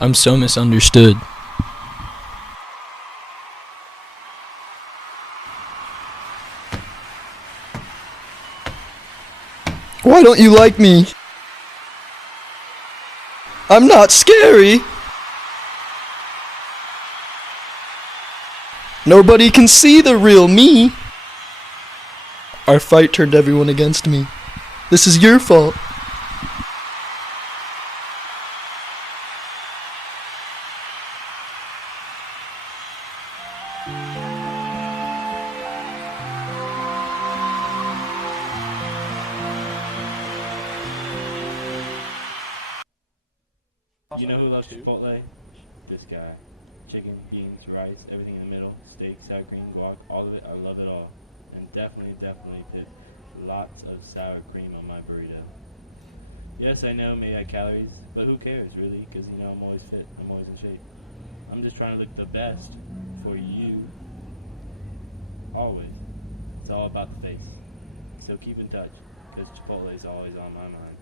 I'm so misunderstood. Why don't you like me? I'm not scary! Nobody can see the real me! Our fight turned everyone against me. This is your fault. You know who loves Chipotle? This guy. Chicken, beans, rice, everything in the middle, steak, sour cream, guac, all of it, I love it all. And definitely put lots of sour cream on my burrito. Yes, I know, may add calories, but who cares, really? Because, you know, I'm always fit, I'm always in shape. I'm just trying to look the best for you. Always. It's all about the face. So keep in touch, because Chipotle is always on my mind.